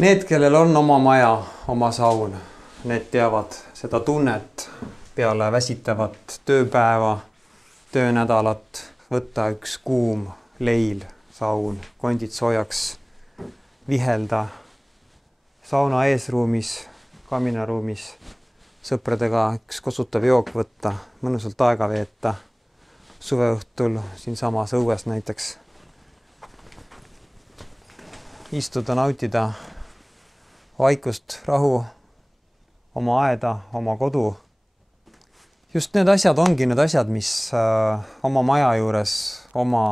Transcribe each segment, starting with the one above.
Need, kellel on oma maja, oma saun, need teavad seda tunnet peale väsitavat tööpäeva, töönädalat, võtta üks kuum leil, saun, kondid soojaks, vihelda sauna eesruumis, kaminaruumis, sõpradega üks kosutav jook võtta, mõnusalt aega veeta, suveõhtul siinsamas õues näiteks. Istuda, nautida vaikust, rahu, oma aeda, oma kodu. Just need asjad ongi need asjad, mis oma maja juures, oma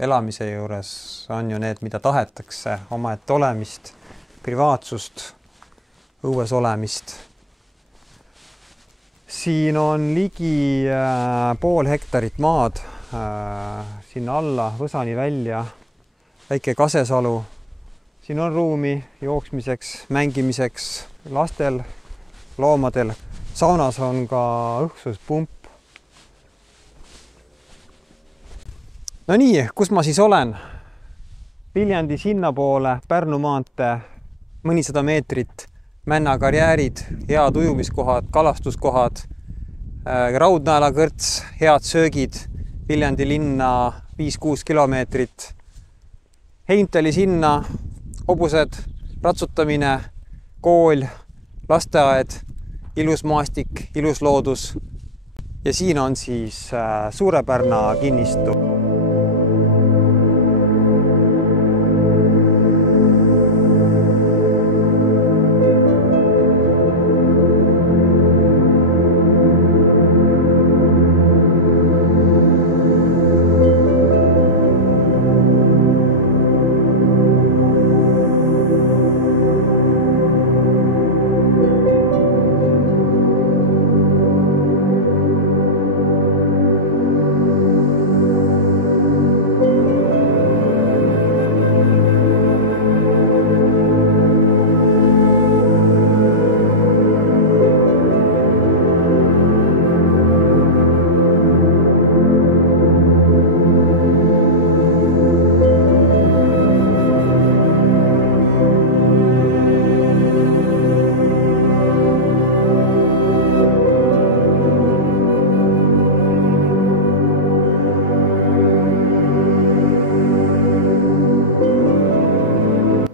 elamise juures on ju need, mida tahetakse, omaette olemist, privaatsust, õues olemist. Siin on ligi pool hektarit maad, sinna alla, Võsani välja, väike Kasesalu. Siin on ruumi jooksmiseks, mängimiseks, lastel, loomadel. Saunas on ka õhksuspump. No nii, kus ma siis olen? Viljandi sinnapoole, Pärnu maantee, mõnisada meetrit, Männa karjäärid, head ujumiskohad, kalastuskohad, Raudnaela kõrts, head söögid, Viljandi linna 5-6 kilomeetrit, Heimtali sinna, hobused, ratsutamine, kool, lasteaed, ilus maastik, ilus loodus ja siin on siis Suure-Pärna kinnistu.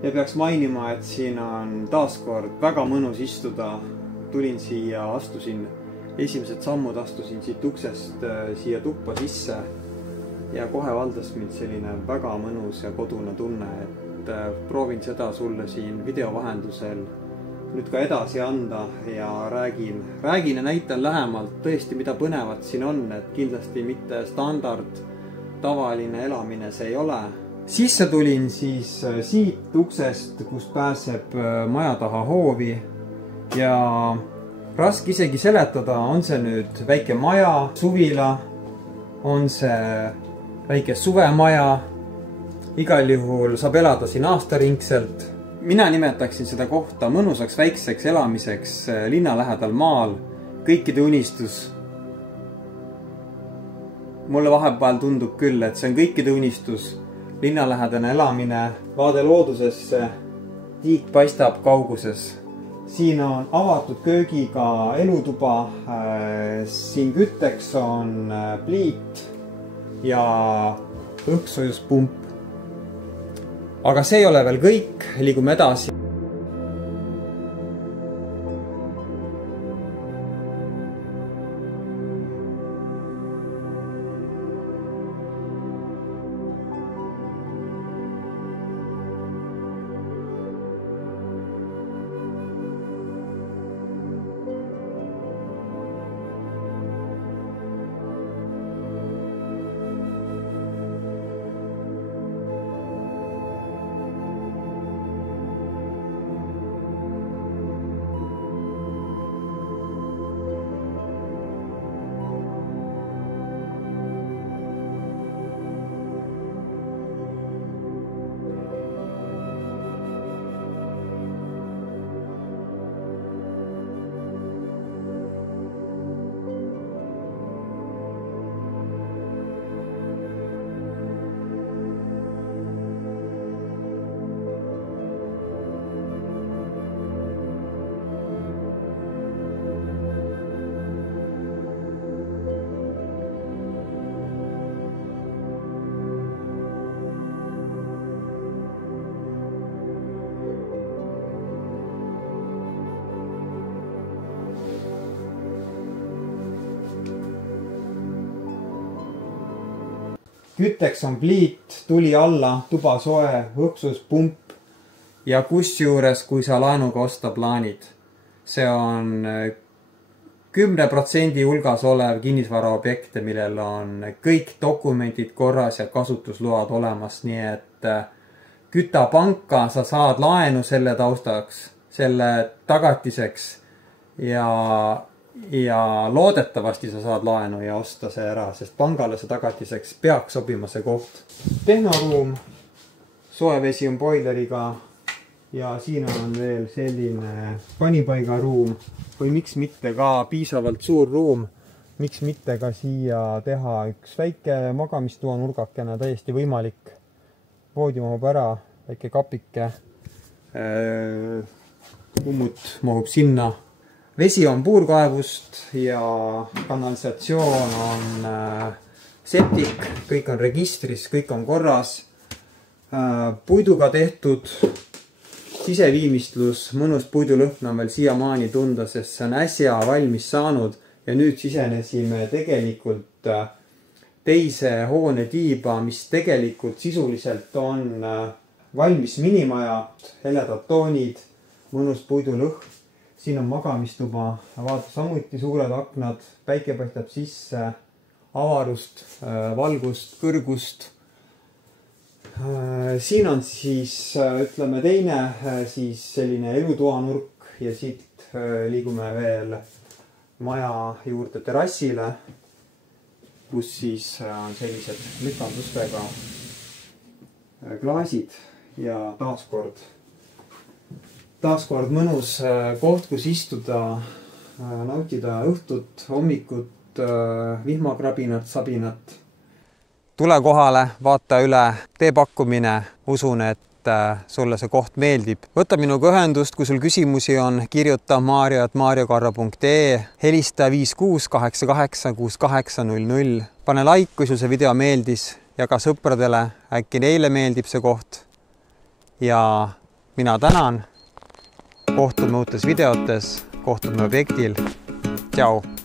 Ja peaks mainima, et siin on taaskord väga mõnus istuda. Tulin siia, astusin, esimesed sammud astusin siit uksest siia tuppa sisse ja kohe valdas mind selline väga mõnus ja kodune tunne, et proovin seda sulle siin video vahendusel nüüd ka edasi anda ja räägin ja näitan lähemalt tõesti, mida põnevat siin on, et kindlasti mitte standard, tavaline elamine see ei ole. Sisse tulin siis siit uksest, kust pääseb maja taha hoovi ja raske isegi seletada, on see nüüd väike maja, suvila, on see väike suvemaja, igal juhul saab elada siin aastaringselt. Mina nimetaksin seda kohta mõnusaks väikseks elamiseks linna lähedal maal, kõikide unistus. Mulle vahepeal tundub küll, et see on kõikide unistus. Linnalähedane elamine, vaade loodusesse, tiik paistab kauguses. Siin on avatud köögiga elutuba, siin kütteks on pliit ja õhksoojuspump. Aga see ei ole veel kõik, liigume edasi. kütteks on pliit, tuli alla, tuba soe, õhksus, pump ja kusjuures, kui sa laenuga osta plaanid, see on 10% hulgas olev kinnisvaraobjekte, millel on kõik dokumendid korras ja kasutusload olemas, nii et küta panka, sa saad laenu selle taustaks, selle tagatiseks ja loodetavasti sa saad laenu ja osta see ära, sest pangale see tagatiseks peaks sobima see koht. Tehnoruum, soe vesi on boileriga ja siin on veel selline panipaigaruum või miks mitte ka piisavalt suur ruum, miks mitte ka siia teha üks väike magamistoa nurgakene, täiesti võimalik. Voodi mahub ära, väike kapike, kummut mahub sinna. Vesi on puurkaevust ja kanalisatsioon on septik, kõik on registris, kõik on korras. Puiduga tehtud siseviimistlus, mõnus puidulõhn on veel siiamaani tunda, sest see on äsja valmis saanud ja nüüd sisenesime tegelikult teise hoone tiiba, mis tegelikult sisuliselt on valmis minimaja, heledad toonid, mõnus puidulõhn. Siin on magamistuba, vaata samuti suured aknad, päike paistab sisse, avarust, valgust, kõrgust. Siin on siis, ütleme teine, siis selline elutoanurk ja siit liigume veel maja juurde terrassile, kus siis on sellised lükandustega klaasid ja taaskord mõnus koht, kus istuda, nautida õhtut, hommikut, vihmakrabinat, sabinat. Tule kohale, vaata üle, tee pakkumine, usun, et sulle see koht meeldib. Võta minuga ühendust, kui sul küsimusi on, kirjuta mario@mariokarro.ee, helista 56886800. Pane like, kui sul see video meeldis, jaga sõpradele, äkki neile meeldib see koht. Ja mina tänan. Kohtume uutes videotes, kohtume objektil. Tšau!